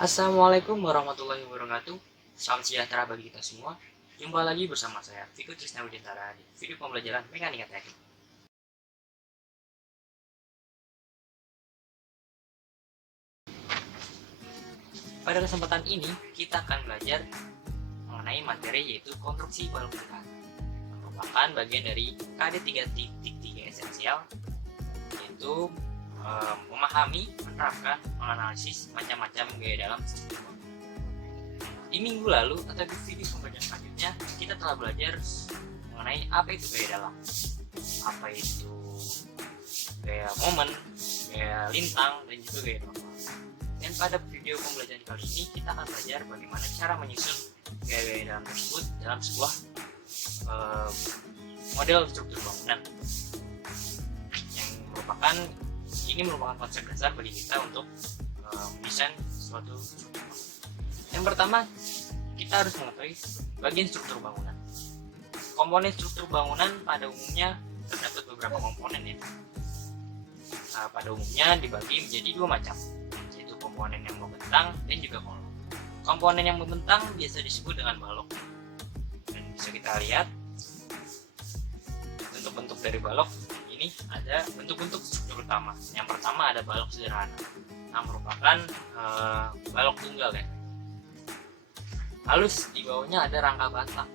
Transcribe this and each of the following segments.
Assalamualaikum warahmatullahi wabarakatuh. Salam sejahtera bagi kita semua. Jumpa lagi bersama saya, Viko Trisna Widintara, di video pembelajaran mekanika teknik. Pada kesempatan ini, kita akan belajar mengenai materi yaitu konstruksi balok sederhana, yang merupakan bagian dari KD 3.3 esensial, yaitu memahami, menerapkan, menganalisis macam-macam gaya dalam struktur bangunan. Di minggu lalu atau di video pembelajaran selanjutnya, kita telah belajar mengenai apa itu gaya dalam, apa itu gaya momen, gaya lintang, dan juga gaya normal. Dan pada video pembelajaran kali ini kita akan belajar bagaimana cara menyusun gaya-gaya dalam tersebut dalam sebuah model struktur bangunan, yang merupakan konsep dasar bagi kita untuk mendesain suatu struktur bangunan. Yang pertama, kita harus mengetahui bagian struktur bangunan. Komponen struktur bangunan pada umumnya terdapat beberapa komponen ya. Pada umumnya dibagi menjadi dua macam, yaitu komponen yang membentang dan juga kolom. Komponen yang membentang biasa disebut dengan balok. Dan bisa kita lihat bentuk-bentuk dari balok ini ada bentuk-bentuk struktur utama. Yang pertama ada balok sederhana, yang merupakan balok tunggal ya. Lalu di bawahnya ada rangka batang.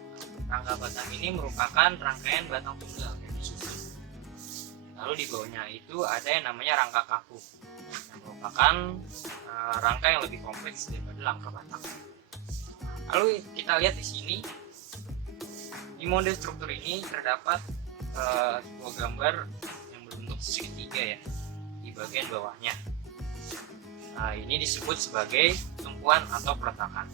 Rangka batang ini merupakan rangkaian batang tunggal yang disusun. Lalu di bawahnya itu ada yang namanya rangka kaku, yang merupakan rangka yang lebih kompleks daripada rangka batang. Lalu kita lihat di sini, di model struktur ini terdapat sebuah gambar yang berbentuk segitiga ya di bagian bawahnya. Ini disebut sebagai tumpuan atau peletakan.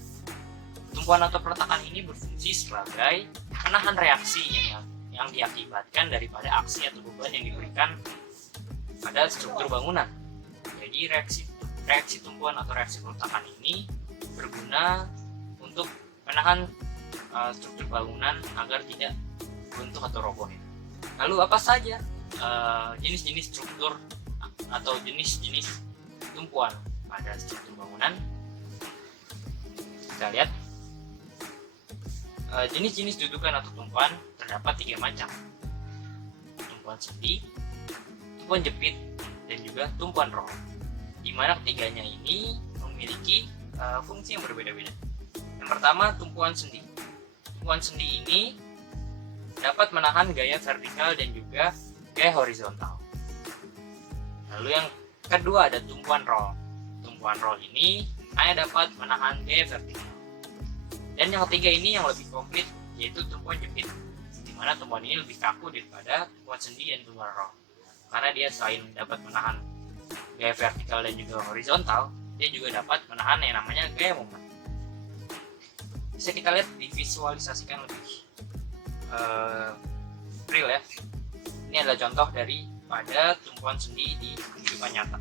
Tumpuan atau peletakan ini berfungsi sebagai menahan reaksi yang diakibatkan daripada aksi atau beban yang diberikan pada struktur bangunan. Jadi reaksi tumpuan atau reaksi peletakan ini berguna untuk menahan struktur bangunan agar tidak runtuh atau roboh ya. Lalu apa saja jenis-jenis struktur atau jenis-jenis tumpuan pada struktur bangunan? Kita lihat. Jenis-jenis dudukan atau tumpuan terdapat tiga macam: tumpuan sendi, tumpuan jepit, dan juga tumpuan roll. Di mana ketiganya ini memiliki fungsi yang berbeda-beda. Yang pertama, tumpuan sendi. Tumpuan sendi ini dapat menahan gaya vertikal dan juga gaya horizontal. Lalu yang kedua ada tumpuan roll. Tumpuan roll ini hanya dapat menahan gaya vertikal. Dan yang ketiga ini yang lebih komplit, yaitu tumpuan jepit, di mana tumpuan ini lebih kaku daripada tumpuan sendi dan tumpuan roll. Karena dia selain dapat menahan gaya vertikal dan juga horizontal, dia juga dapat menahan yang namanya gaya momen. Bisa kita lihat divisualisasikan lebih real ya. Ini adalah contoh dari pada tumpuan sendi di kehidupan nyata.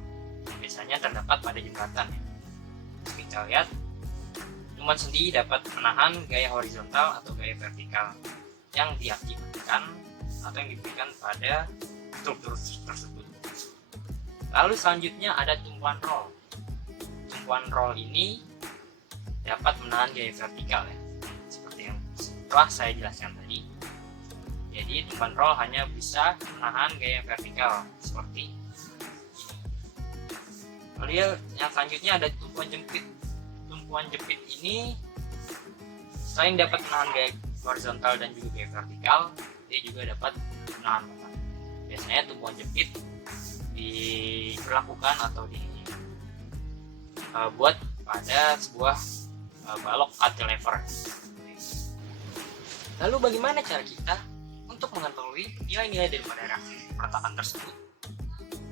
Biasanya terdapat pada jembatan ya. Kita lihat tumpuan sendi dapat menahan gaya horizontal atau gaya vertikal yang diakibatkan atau yang diberikan pada struktur tersebut. Lalu selanjutnya ada tumpuan roll. Tumpuan roll ini dapat menahan gaya vertikal ya, seperti yang telah saya jelaskan tadi. Jadi tumpuan roll hanya bisa menahan gaya vertikal seperti ini. Lalu yang selanjutnya ada tumpuan jepit. Tumpuan jepit ini selain dapat menahan gaya horizontal dan juga gaya vertikal, dia juga dapat menahan beban. Biasanya tumpuan jepit diberlakukan atau dibuat pada sebuah balok cantilever. Lalu bagaimana cara kita untuk mengetahui nilai-nilai daripada reaksi peletakan tersebut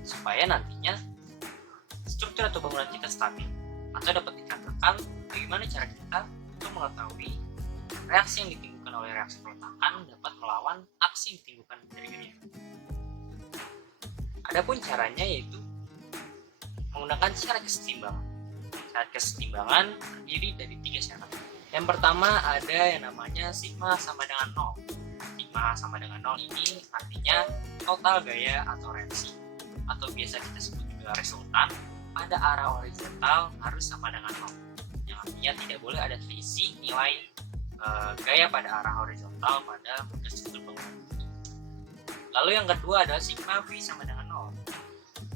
supaya nantinya struktur atau bangunan kita stabil? Atau dapat dikatakan bagaimana cara kita untuk mengetahui reaksi yang ditimbulkan oleh reaksi peletakan dapat melawan aksi yang ditimbulkan dari gaya. Adapun caranya yaitu menggunakan syarat kesetimbangan. Syarat kesetimbangan terdiri dari tiga syarat. Yang pertama ada yang namanya sigma sama dengan 0. Sigma sama dengan 0 ini artinya total gaya atau reaksi, atau biasa kita sebut juga resultan pada arah horizontal harus sama dengan 0. artinya tidak boleh ada selisih nilai gaya pada arah horizontal pada model struktur bangunan. Lalu yang kedua adalah sigma V sama dengan 0.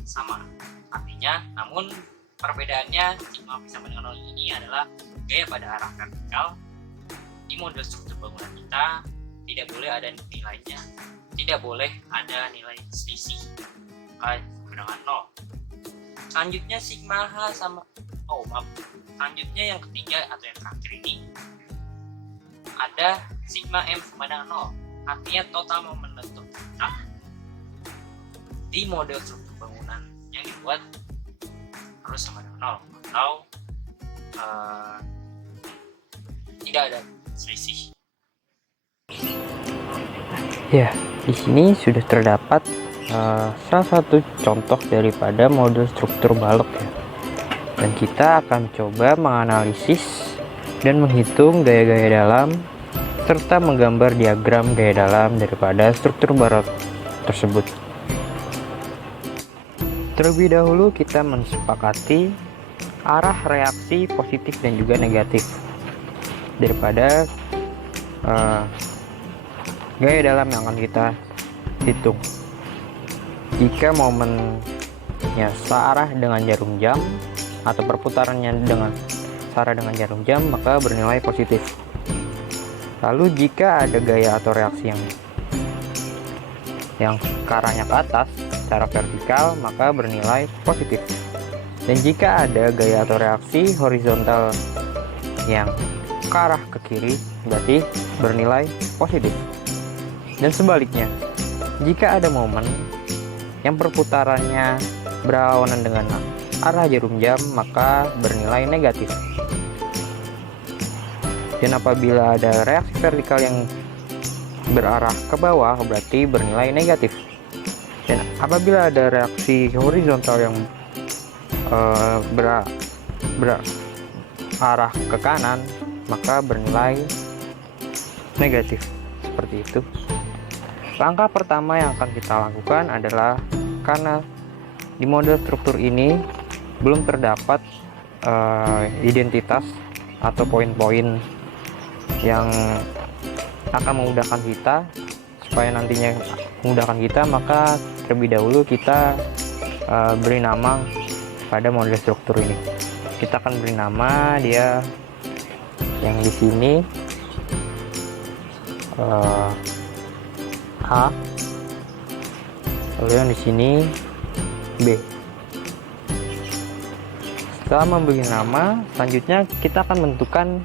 Sama artinya, namun perbedaannya sigma V sama dengan 0 ini adalah gaya pada arah vertikal. Di model struktur bangunan kita tidak boleh ada nilainya, tidak boleh ada nilai selisih dengan 0. Selanjutnya sigma H sama selanjutnya yang ketiga atau yang terakhir ini ada sigma M sama dengan 0. Artinya total momen lentur kita di model struktur bangunan yang dibuat harus sama dengan 0 atau tidak ada selisih. Ya, di sini sudah terdapat salah satu contoh daripada model struktur balok ya. Dan kita akan coba menganalisis dan menghitung gaya-gaya dalam serta menggambar diagram gaya dalam daripada struktur balok tersebut. Terlebih dahulu kita mensepakati arah reaksi positif dan juga negatif daripada gaya dalam yang akan kita hitung. Jika momennya searah dengan jarum jam atau perputarannya dengan searah dengan jarum jam, maka bernilai positif. Lalu jika ada gaya atau reaksi yang ke arahnya ke atas secara vertikal, maka bernilai positif. Dan jika ada gaya atau reaksi horizontal yang ke arah ke kiri, berarti bernilai positif. Dan sebaliknya, jika ada momen yang perputarannya berlawanan dengan arah jarum jam, maka bernilai negatif. Dan apabila ada reaksi vertikal yang berarah ke bawah, berarti bernilai negatif. Dan apabila ada reaksi horizontal yang berarah ke kanan, maka bernilai negatif. Seperti itu. Langkah pertama yang akan kita lakukan adalah, karena di model struktur ini belum terdapat identitas atau poin-poin yang akan memudahkan kita, supaya nantinya memudahkan kita, maka terlebih dahulu kita beri nama pada model struktur ini. Kita akan beri nama dia yang di sini A, lalu yang di sini B. Setelah memberi nama, selanjutnya kita akan menentukan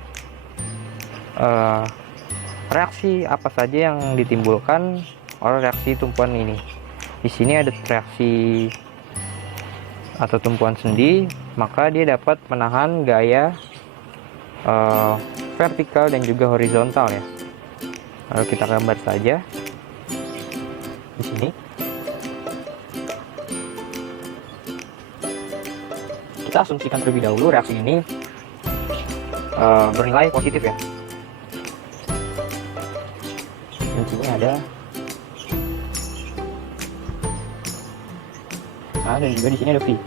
reaksi apa saja yang ditimbulkan oleh reaksi tumpuan ini. Di sini ada reaksi atau tumpuan sendi, maka dia dapat menahan gaya vertikal dan juga horizontal ya. Lalu kita gambar saja di sini. Kita asumsikan terlebih dahulu reaksi ini bernilai positif ya. Di sini ada A dan juga di sini ada V.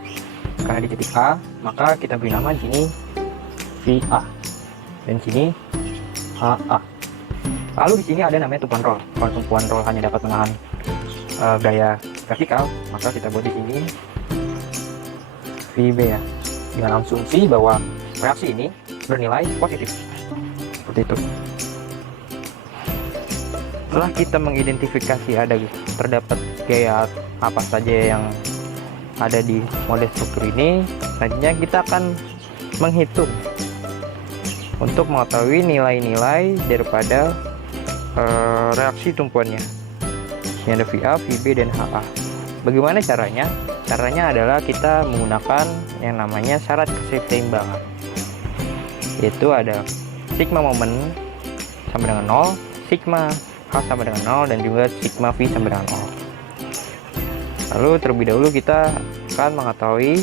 Karena di titik A, maka kita beri nama di sini VA. Dan di sini HA. Lalu di sini ada namanya tumpuan roll. Kalau tumpuan roll hanya dapat menahan gaya vertikal, maka kita buat di sini VB ya, dengan asumsi bahwa reaksi ini bernilai positif. Seperti itu. Setelah kita mengidentifikasi terdapat gaya apa saja yang ada di model struktur ini, selanjutnya kita akan menghitung untuk mengetahui nilai-nilai daripada reaksi tumpuannya. Ini ada VA, VB, dan HA. Bagaimana caranya? Caranya adalah kita menggunakan yang namanya syarat keseimbangan, yaitu ada sigma momen sama dengan 0, sigma H sama dengan 0, dan juga sigma V sama dengan 0. Lalu terlebih dahulu kita akan mengetahui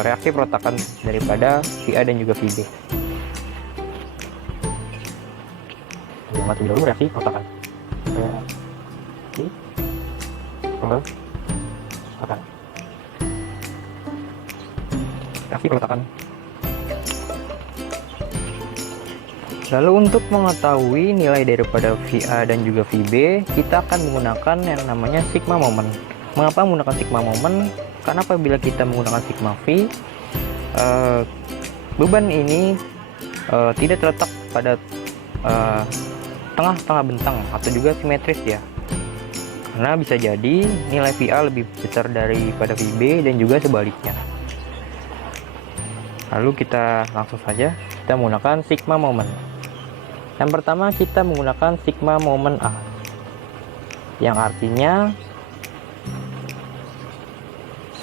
reaksi perotakan daripada VA dan juga VB. Terlebih dahulu reaksi perotakan. Reaksi peletakan Lalu untuk mengetahui nilai daripada VA dan juga VB, kita akan menggunakan yang namanya sigma moment. Mengapa menggunakan sigma moment? Karena apabila kita menggunakan sigma V, beban ini tidak terletak pada tengah-tengah bentang atau juga simetris ya. Karena bisa jadi nilai VA lebih besar daripada VB dan juga sebaliknya. Lalu kita langsung saja kita menggunakan sigma moment. Yang pertama kita menggunakan sigma moment A, yang artinya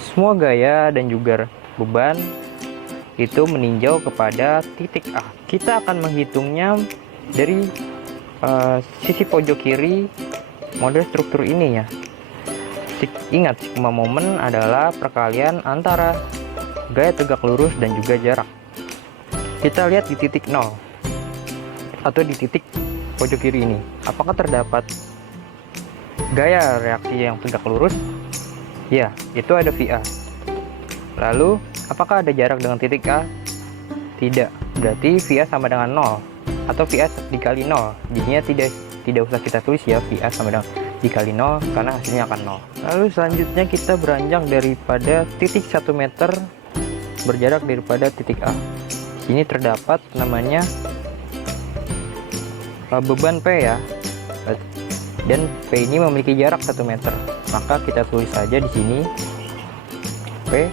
semua gaya dan juga beban itu meninjau kepada titik A. Kita akan menghitungnya dari sisi pojok kiri model struktur ini ya. Ingat, sigma moment adalah perkalian antara gaya tegak lurus dan juga jarak. Kita lihat di titik 0 atau di titik pojok kiri ini, apakah terdapat gaya reaksi yang tegak lurus? Ya, itu ada VA. Lalu apakah ada jarak dengan titik A? Tidak, berarti VA sama dengan 0 atau VA dikali 0. Jadinya tidak usah kita tulis ya, VA sama dengan dikali 0 karena hasilnya akan 0. Lalu selanjutnya kita beranjak daripada titik 1 meter berjarak daripada titik A. Ini terdapat namanya beban P ya, dan P ini memiliki jarak 1 meter, maka kita tulis saja di sini P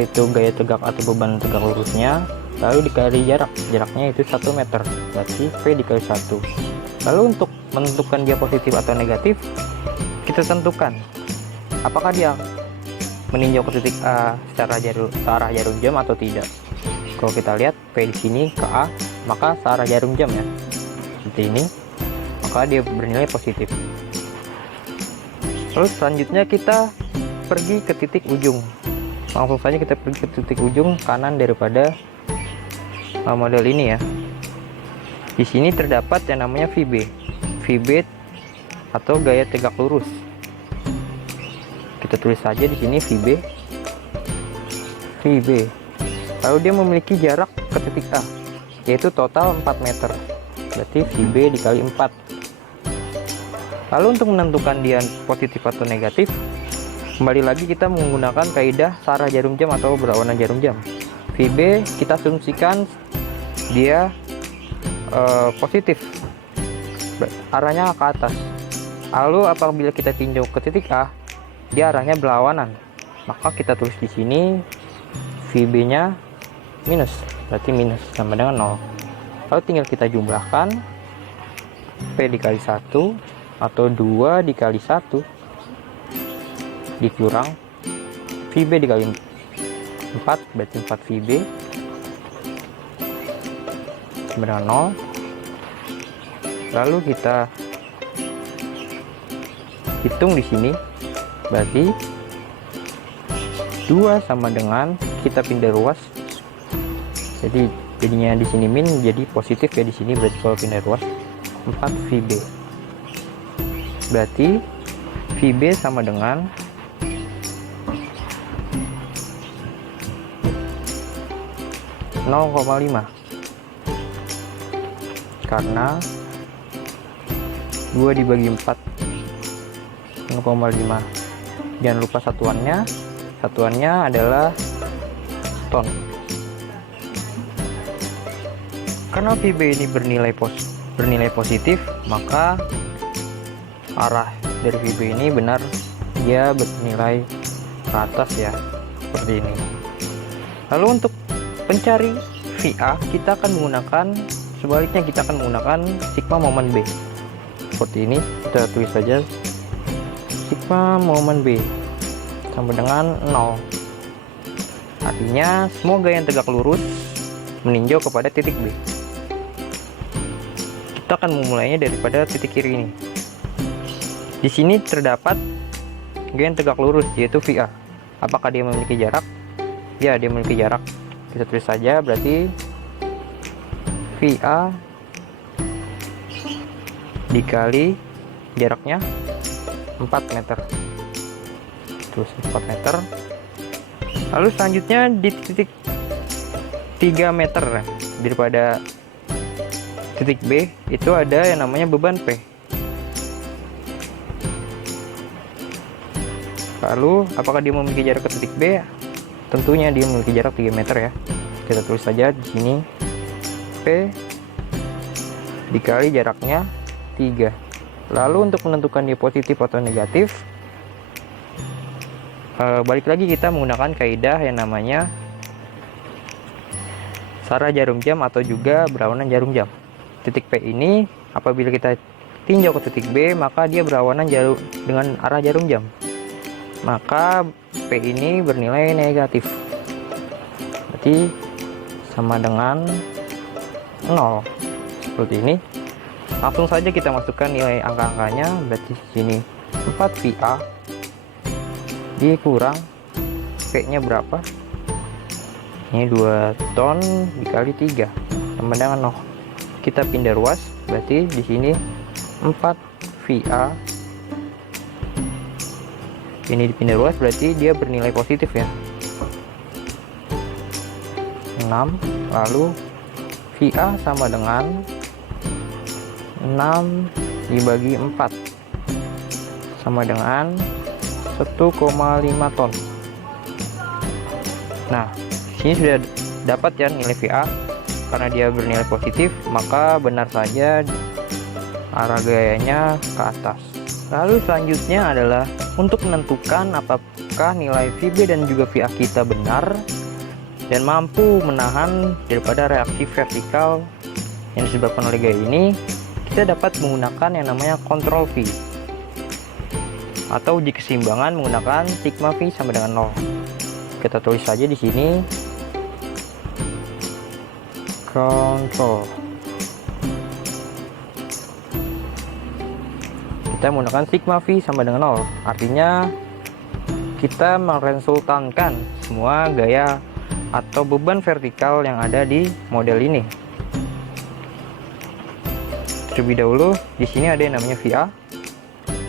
itu gaya tegak atau beban tegak lurusnya, lalu dikali jaraknya itu 1 meter, berarti P dikali 1. Lalu untuk menentukan dia positif atau negatif, kita tentukan apakah dia meninjau ke titik A searah jarum jam atau tidak. Kalau kita lihat P di sini ke A, maka searah jarum jam ya, seperti ini, maka dia bernilai positif. Lalu selanjutnya kita pergi ke titik ujung. Langsung saja kita pergi ke titik ujung kanan daripada model ini ya. Di sini terdapat yang namanya VB atau gaya tegak lurus. Kita tulis saja di sini VB. Lalu dia memiliki jarak ke titik A, yaitu total 4 meter, berarti VB dikali 4. Lalu untuk menentukan dia positif atau negatif, kembali lagi kita menggunakan kaidah searah jarum jam atau berlawanan jarum jam. VB kita asumsikan dia positif, arahnya ke atas. Lalu apabila kita tinjau ke titik A, dia arahnya berlawanan, maka kita tulis di sini VB-nya minus, berarti minus sama dengan 0. Lalu tinggal kita jumlahkan P dikali 1 atau 2 dikali 1 dikurang VB dikali 4, berarti 4 VB sama dengan 0. Lalu kita hitung di sini, berarti 2 sama dengan kita pindah ruas, jadi jadinya di sini min jadi positif ya di sini, berarti kalau pindah ruas 4 VB, berarti VB sama dengan 0,5 karena 2 dibagi 4 0,5. Jangan lupa satuannya adalah ton. Karena VB ini bernilai positif, maka arah dari VB ini benar, dia bernilai ke atas ya, seperti ini. Lalu untuk mencari VA, kita akan menggunakan sebaliknya, kita akan menggunakan sigma moment B. Seperti ini, kita tulis saja sigma moment B sama dengan 0. Artinya semua gaya yang tegak lurus meninjau kepada titik B. Kita akan memulainya daripada titik kiri ini. Di sini terdapat gaya yang tegak lurus, yaitu VA. Apakah dia memiliki jarak? Ya, dia memiliki jarak. Kita tulis saja, berarti VA dikali jaraknya 4 meter. Terus 4 meter. Lalu selanjutnya di titik 3 meter daripada titik B itu ada yang namanya beban P. Lalu apakah dia memiliki jarak ke titik B? Tentunya dia memiliki jarak 3 meter ya. Kita tulis saja di sini P dikali jaraknya 3. Lalu untuk menentukan dia positif atau negatif, balik lagi kita menggunakan kaidah yang namanya Sarah jarum jam atau juga berlawanan jarum jam. Titik P ini apabila kita tinjau ke titik B, maka dia berlawanan dengan arah jarum jam. Maka P ini bernilai negatif. Berarti sama dengan 0. Seperti ini. Langsung saja kita masukkan nilai angka-angkanya. Berarti sini 4 VA dikurang P-nya berapa? Ini 2 ton dikali 3 sama dengan 0. Kita pindah ruas, berarti di sini 4 VA. Ini dipindah ruas berarti dia bernilai positif ya. 6, lalu VA sama dengan 6 dibagi 4 sama dengan 1,5 ton. Nah, sini sudah dapat ya nilai VA. Karena dia bernilai positif, maka benar saja arah gayanya ke atas. Lalu selanjutnya adalah untuk menentukan apakah nilai VB dan juga VA kita benar dan mampu menahan daripada reaksi vertikal yang disebabkan oleh gaya ini, kita dapat menggunakan yang namanya kontrol V atau uji keseimbangan menggunakan sigma V sama dengan 0. Kita tulis saja di sini kontrol. Kita menggunakan sigma V sama dengan 0. Artinya kita meresultankan semua gaya atau beban vertikal yang ada di model ini. Terlebih dahulu di sini ada yang namanya VA.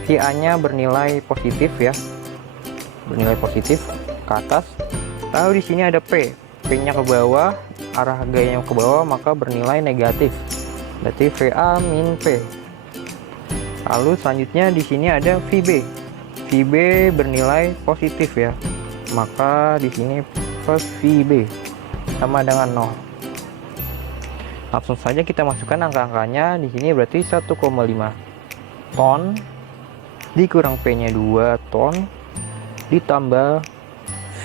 VA-nya bernilai positif ya. Bernilai positif ke atas. Lalu di sini ada P. P-nya ke bawah, arah gayanya ke bawah, maka bernilai negatif. Berarti VA min P. Lalu selanjutnya di sini ada VB. VB bernilai positif ya. Maka di sini plus VB sama dengan 0. Langsung saja kita masukkan angka-angkanya. Di sini berarti 1,5 ton dikurang P-nya 2 ton ditambah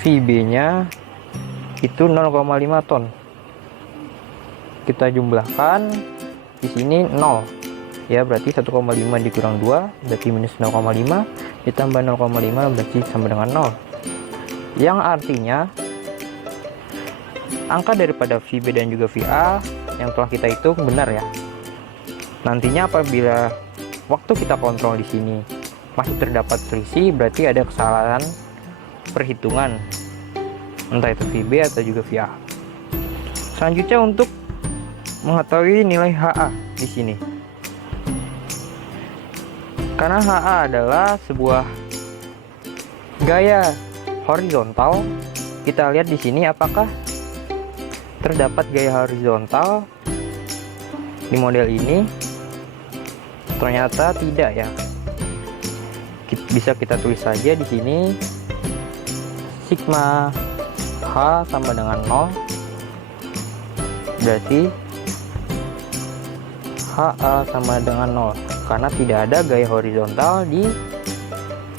VB-nya itu 0,5 ton. Kita jumlahkan di sini 0. Ya, berarti 1,5 dikurang 2 berarti minus 0,5 ditambah 0,5 berarti sama dengan 0. Yang artinya angka daripada VB dan juga VA yang telah kita hitung benar ya. Nantinya apabila waktu kita kontrol di sini masih terdapat selisih, berarti ada kesalahan perhitungan entah itu VB atau juga VA. Selanjutnya untuk mengetahui nilai HA di sini. Karena HA adalah sebuah gaya horizontal, kita lihat di sini apakah terdapat gaya horizontal di model ini. Ternyata tidak ya. Bisa kita tulis saja di sini sigma H sama dengan 0. Berarti HA sama dengan 0 karena tidak ada gaya horizontal di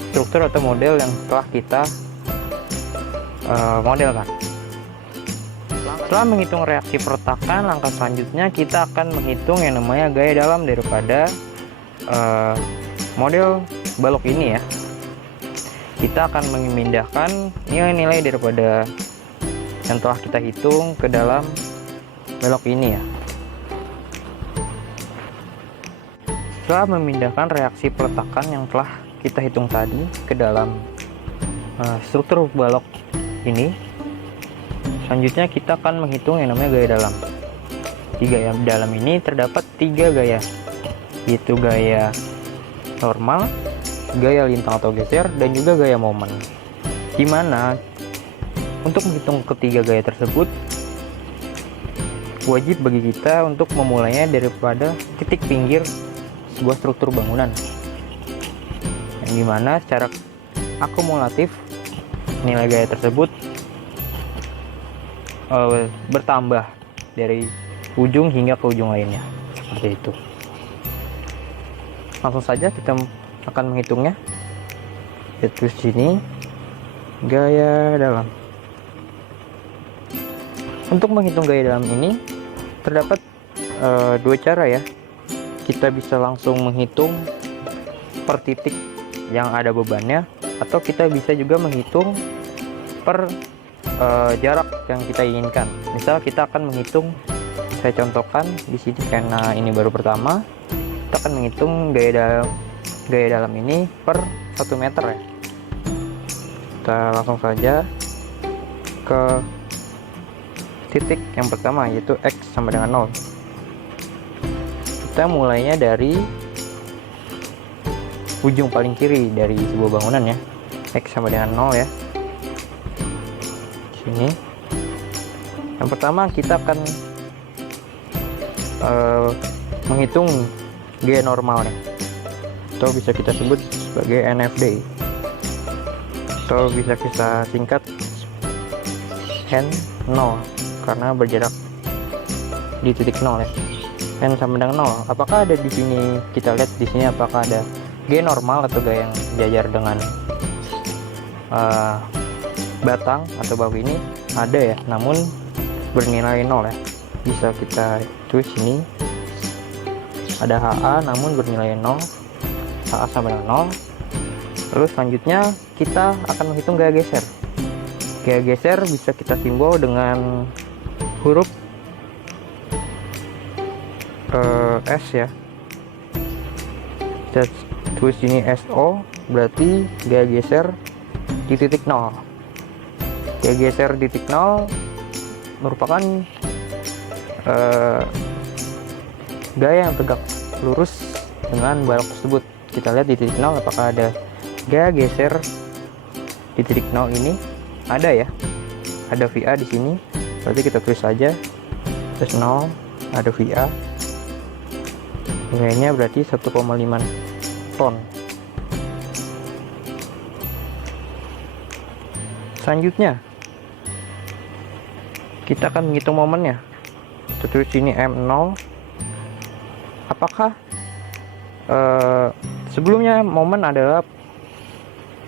struktur atau model yang telah kita modelkan. Setelah menghitung reaksi perletakan, langkah selanjutnya kita akan menghitung yang namanya gaya dalam daripada model balok ini ya. Kita akan memindahkan nilai-nilai daripada yang telah kita hitung ke dalam balok ini ya. Setelah memindahkan reaksi peletakan yang telah kita hitung tadi ke dalam struktur balok ini, selanjutnya kita akan menghitung yang namanya gaya dalam. Di gaya dalam ini terdapat 3 gaya, yaitu gaya normal, gaya lintang atau geser, dan juga gaya momen. Dimana untuk menghitung ketiga gaya tersebut wajib bagi kita untuk memulainya daripada titik pinggir sebuah struktur bangunan, yang dimana secara akumulatif nilai gaya tersebut bertambah dari ujung hingga ke ujung lainnya, seperti itu. Langsung saja kita akan menghitungnya. Terus sini gaya dalam. Untuk menghitung gaya dalam ini terdapat dua cara ya. Kita bisa langsung menghitung per titik yang ada bebannya, atau kita bisa juga menghitung per jarak yang kita inginkan. Misal kita akan menghitung, saya contohkan di sini karena ini baru pertama, kita akan menghitung gaya dalam ini per 1 meter ya. Kita langsung saja ke titik yang pertama, yaitu X sama dengan 0. Kita mulainya dari ujung paling kiri dari sebuah bangunan ya, X sama dengan 0 ya. Sini yang pertama kita akan menghitung gaya normalnya, atau bisa kita sebut sebagai NFD, atau bisa kita singkat N0 karena berjarak di titik 0 ya. N sama dengan 0. Apakah ada di sini, kita lihat di sini apakah ada gaya normal atau gaya yang sejajar dengan batang atau bahu ini? Ada ya, namun bernilai 0 ya. Bisa kita tulis ini ada HA namun bernilai 0, HA sama dengan 0. Terus selanjutnya kita akan menghitung gaya geser. Gaya geser bisa kita simbol dengan huruf S ya. Kita tulis ini SO, berarti gaya geser di titik 0. Gaya geser di titik 0 merupakan gaya yang tegak lurus dengan balok tersebut. Kita lihat di titik 0 apakah ada gaya geser di titik 0 ini. Ada ya, ada VA di sini, berarti kita tulis saja plus 0, ada VA, nilainya berarti 1,5 ton. Selanjutnya kita akan menghitung momennya. Kita tulis sini M0. Apakah sebelumnya momen adalah,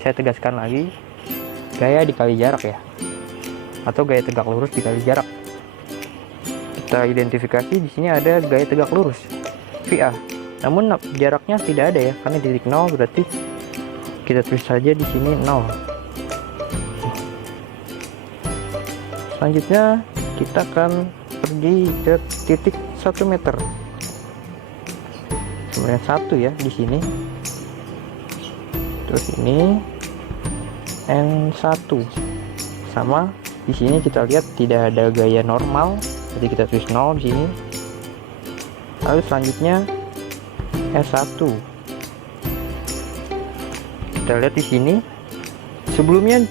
saya tegaskan lagi, gaya dikali jarak ya, atau gaya tegak lurus dikali jarak. Kita identifikasi di sini ada gaya tegak lurus VA, namun jaraknya tidak ada ya, karena di titik 0, berarti kita tulis saja di sini 0. Selanjutnya kita akan pergi ke titik 1 meter. Sebenarnya 1 ya di sini. Terus ini N1 sama di sini kita lihat tidak ada gaya normal, jadi kita tulis 0 di sini. Lalu selanjutnya S1. Kita lihat di sini sebelumnya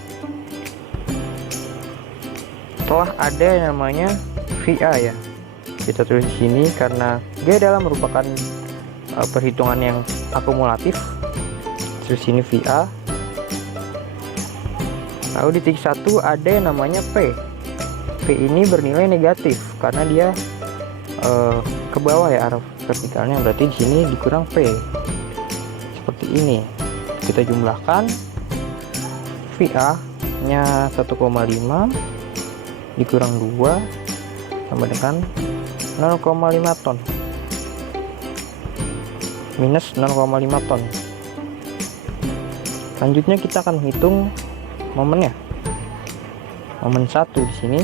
telah ada yang namanya VA ya. Kita tulis di sini karena gaya dalam merupakan perhitungan yang akumulatif. Terus ini VA. Lalu di titik 1 ada yang namanya P. P ini bernilai negatif karena dia ke bawah ya arah vertikalnya, berarti di sini dikurang P. Seperti ini. Kita jumlahkan VA-nya 1,5 dikurang 2 sama dengan 0,5 ton. Minus 0,5 ton. Selanjutnya kita akan menghitung momennya. Momen 1 di sini.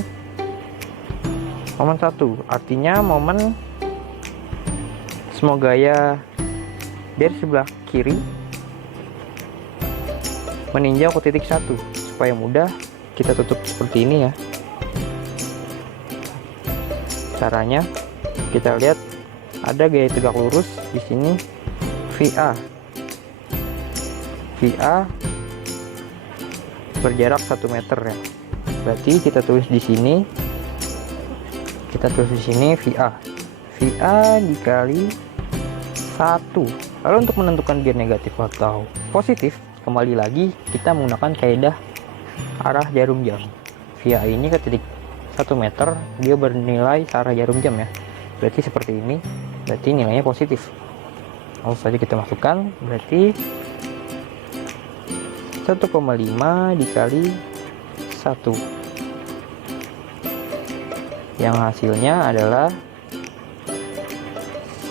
Momen 1 artinya momen semua gaya dari sebelah kiri meninjau ke titik 1. Supaya mudah kita tutup seperti ini ya. Caranya kita lihat ada gaya tegak lurus di sini VA. VA berjarak 1 meter ya. Berarti kita tulis di sini kita tulis di sini VA dikali 1. Lalu untuk menentukan dia negatif atau positif, kembali lagi kita menggunakan kaidah arah jarum jam. VA ini ke titik 1 meter, dia bernilai searah jarum jam ya. Berarti seperti ini, berarti nilainya positif. Langsung saja kita masukkan, berarti 1,5 dikali 1, yang hasilnya adalah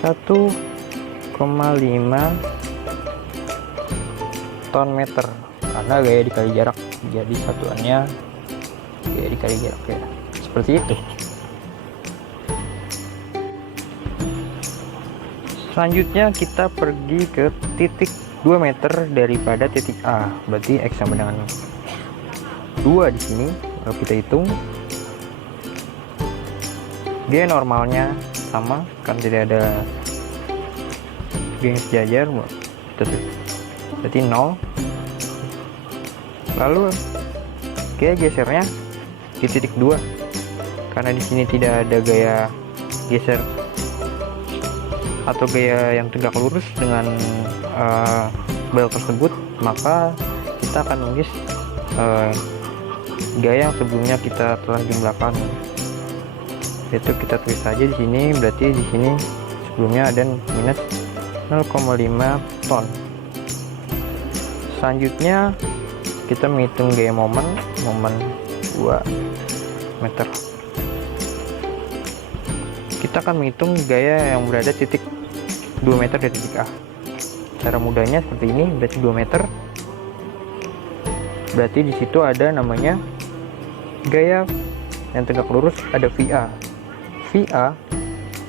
1,5 ton meter, karena gaya dikali jarak, jadi satuannya gaya dikali jarak ya, seperti itu. Selanjutnya kita pergi ke titik 2 meter daripada titik A, berarti X sama dengan 2 di sini. Lalu kita hitung, dia normalnya sama kan, tidak ada garis sejajar, berarti 0. Lalu gaya gesernya di titik 2, karena di sini tidak ada gaya geser atau gaya yang tegak lurus dengan bel tersebut, maka kita akan nulis gaya yang sebelumnya kita telah jumlahkan, yaitu kita tulis saja di sini. Berarti di sini sebelumnya ada minus 0,5 ton. Selanjutnya kita menghitung gaya momen 2 meter. Kita akan menghitung gaya yang berada titik 2 meter dari titik A. Cara mudahnya seperti ini, berarti 2 meter. Berarti di situ ada namanya gaya yang tegak lurus, ada VA. VA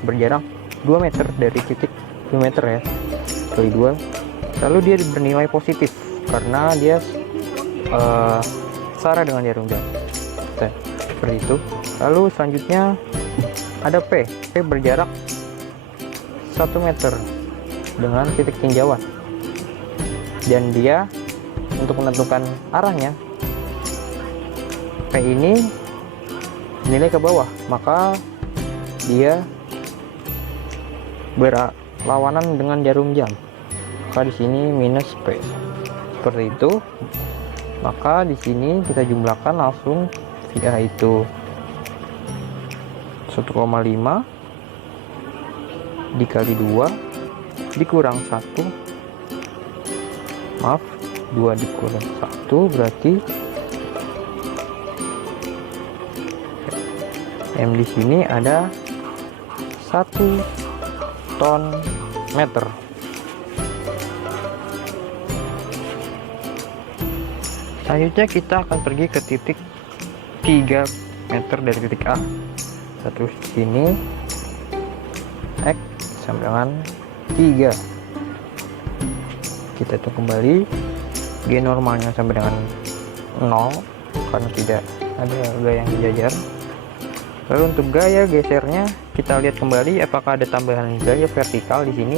berjarak 2 meter dari titik 2 meter ya, kali 2. Lalu dia bernilai positif karena dia searah dengan jarum jam. Seperti itu. Lalu selanjutnya ada P berjarak 1 meter dengan titik tinjauan, dan dia untuk menentukan arahnya, P ini nilai ke bawah, maka dia berlawanan dengan jarum jam, maka di sini minus P. Seperti itu. Maka di sini kita jumlahkan langsung, VA itu 1,5 dikali 2 dikurang 1, maaf, 2 dikurang 1 berarti M di sini ada 1 ton meter. Selanjutnya kita akan pergi ke titik 3 meter dari titik A. Satu sini X sama dengan 3. Kita hitung kembali, G normalnya sampai dengan 0 karena tidak ada gaya yang sejajar. Lalu untuk gaya gesernya kita lihat kembali apakah ada tambahan gaya vertikal di sini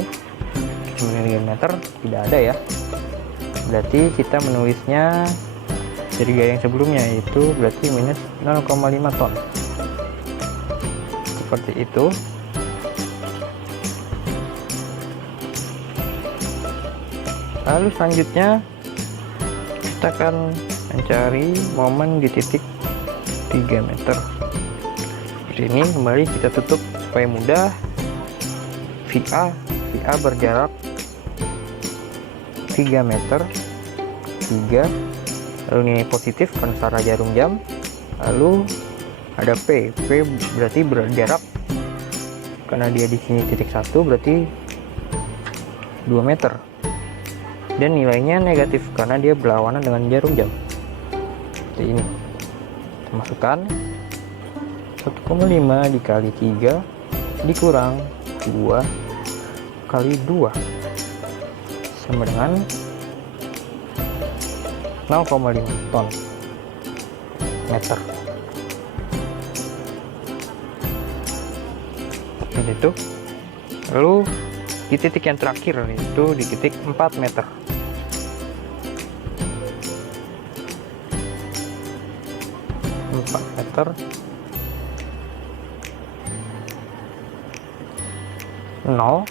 9 meter, tidak ada ya. Berarti kita menulisnya dari gaya yang sebelumnya, yaitu berarti minus 0,5 ton. Seperti itu. Lalu selanjutnya kita akan mencari momen di titik 3 meter. Seperti ini, kembali kita tutup supaya mudah. VA berjarak 3 meter, 3, lalu nilai positif karena searah jarum jam. Lalu ada P berarti berjarak, karena dia di sini titik 1 berarti 2 meter, dan nilainya negatif karena dia berlawanan dengan jarum jam. Seperti ini. Kita masukkan 1,5 dikali 3 dikurang 2 kali 2 sama dengan 0,5 ton meter. Seperti itu. Lalu di titik yang terakhir itu di titik 4 meter. 0.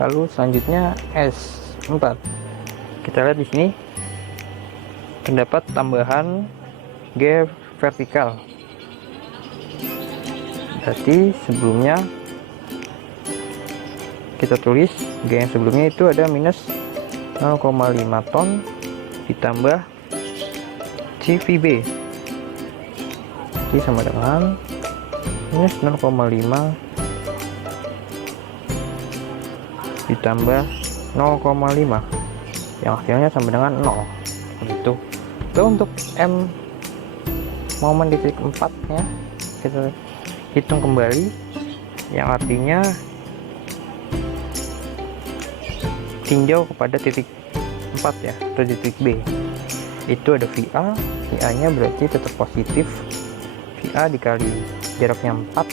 Lalu selanjutnya S4. Kita lihat di sini terdapat tambahan G vertikal. Berarti sebelumnya kita tulis G yang sebelumnya itu ada minus 0,5 ton ditambah CVB. Jadi sama dengan minus 0,5 ditambah 0,5 yang hasilnya sama dengan 0. Begitu. Itu untuk M momen di titik 4 ya. Kita hitung kembali yang artinya tinjau kepada titik 4 ya, atau titik B. Itu ada VA, VA nya berarti tetap positif. VA dikali jaraknya 4.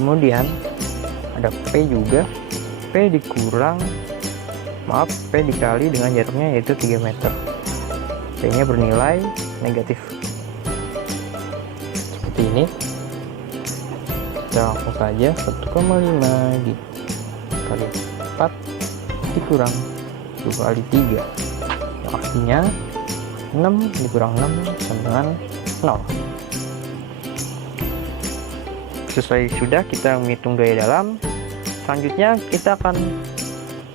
Kemudian ada P juga, P dikali dengan jaraknya yaitu 3 meter. P nya bernilai negatif seperti ini. Kita langsung saja 1,5 dikali 4 dikurang 2 kali 3 yang artinya 6 dikurang 6 sama dengan 0. Selesai sudah kita menghitung gaya dalam. Selanjutnya kita akan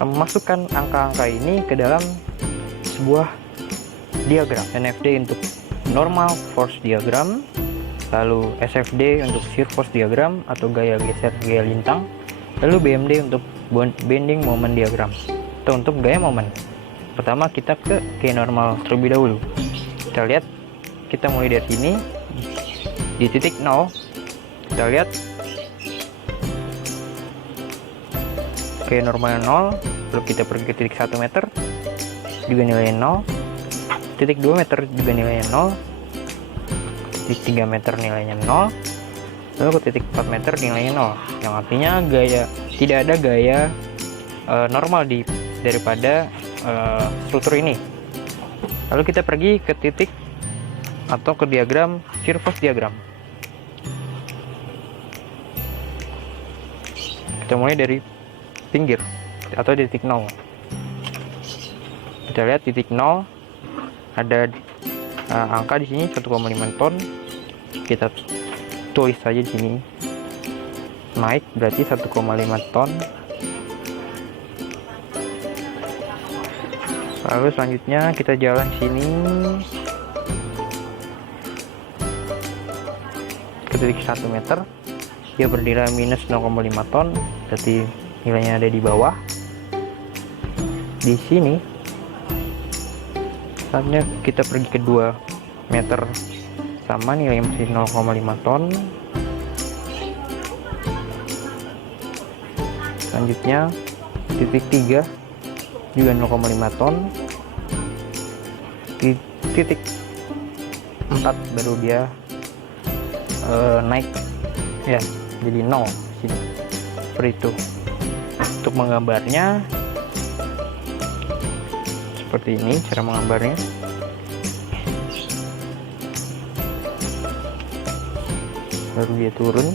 memasukkan angka-angka ini ke dalam sebuah diagram NFD untuk normal force diagram, lalu SFD untuk shear force diagram atau gaya geser gaya lintang, lalu BMD untuk bending moment diagram atau untuk gaya momen. Pertama kita ke gaya normal terlebih dahulu. Kita lihat, kita mulai dari sini di titik 0. Kita lihat gaya normalnya 0, lalu kita pergi ke titik 1 meter juga nilainya 0, titik 2 meter juga nilainya 0, titik 3 meter nilainya 0, lalu ke titik 4 meter nilainya 0, yang artinya tidak ada gaya normal daripada struktur ini. Lalu kita pergi ke titik atau ke diagram shear force diagram. Kita mulai dari pinggir atau di titik 0. Kita lihat titik 0 ada angka di sini 1,5 ton. Kita tulis saja di sini naik berarti 1,5 ton. Lalu selanjutnya kita jalan sini ke titik 1 meter. Dia bernilai minus 0,5 ton, berarti nilainya ada di bawah. Di sini saatnya kita pergi ke 2 meter, sama nilai masih 0,5 ton. Selanjutnya titik 3 juga 0,5 ton. Di titik 4 baru dia naik ya, jadi 0 sini. Seperti itu. Untuk menggambarnya seperti ini cara menggambarnya. Baru dia turun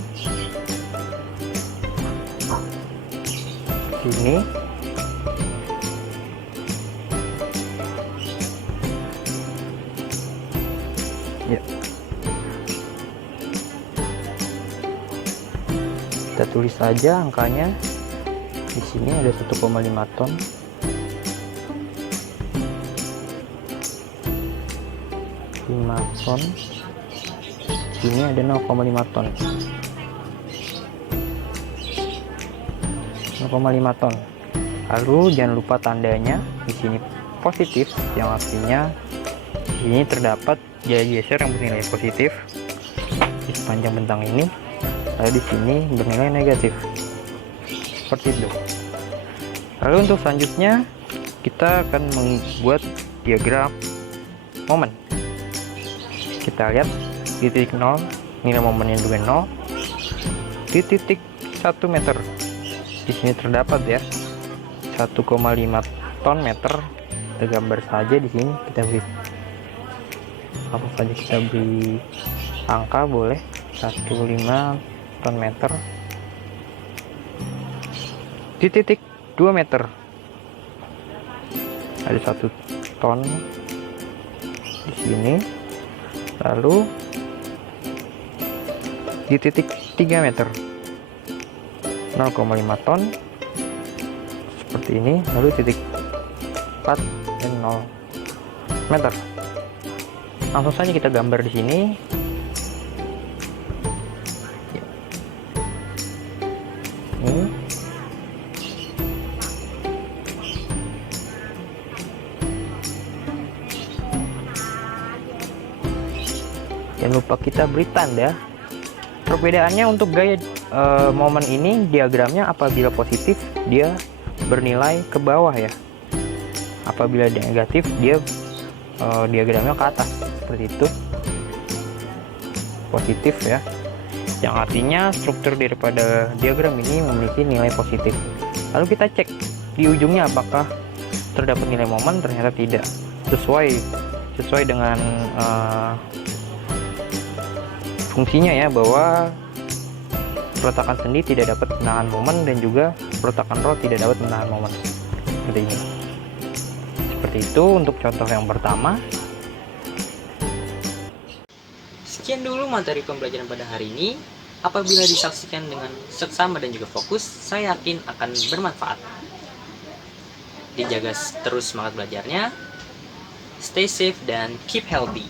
sini. Ya. Kita tulis saja angkanya. Di sini ada 1,5 ton. Ton. Ini ada 0,5 ton. 0,5 ton. Lalu jangan lupa tandanya di sini positif, yang artinya ini terdapat gaya geser yang bernilai positif di sepanjang bentang ini. Lalu di sini bernilai negatif. Seperti itu. Lalu untuk selanjutnya kita akan membuat diagram momen. Kita lihat di titik 0 nilai momennya juga 0. Di titik 1 meter di sini terdapat ya 1,5 ton meter. Kita gambar saja di sini, kita beri apa saja, kita beri angka boleh 1,5 ton meter. di titik 2 meter. Ada 1 ton di sini, lalu di titik 3 meter 0,5 ton seperti ini, lalu titik 4 dan 0 meter. Langsung saja kita gambar di sini. Ini jangan lupa kita beri tanda. Perbedaannya untuk gaya momen ini, diagramnya apabila positif dia bernilai ke bawah ya, apabila negatif dia diagramnya ke atas, seperti itu. Positif ya, yang artinya struktur daripada diagram ini memiliki nilai positif. Lalu kita cek di ujungnya apakah terdapat nilai momen. Ternyata tidak, sesuai dengan fungsinya ya, bahwa peletakan sendi tidak dapat menahan momen dan juga peletakan rod tidak dapat menahan momen, seperti ini. Seperti itu untuk contoh yang pertama. Sekian dulu materi pembelajaran pada hari ini. Apabila disaksikan dengan seksama dan juga fokus, saya yakin akan bermanfaat. Dijaga terus semangat belajarnya, stay safe dan keep healthy.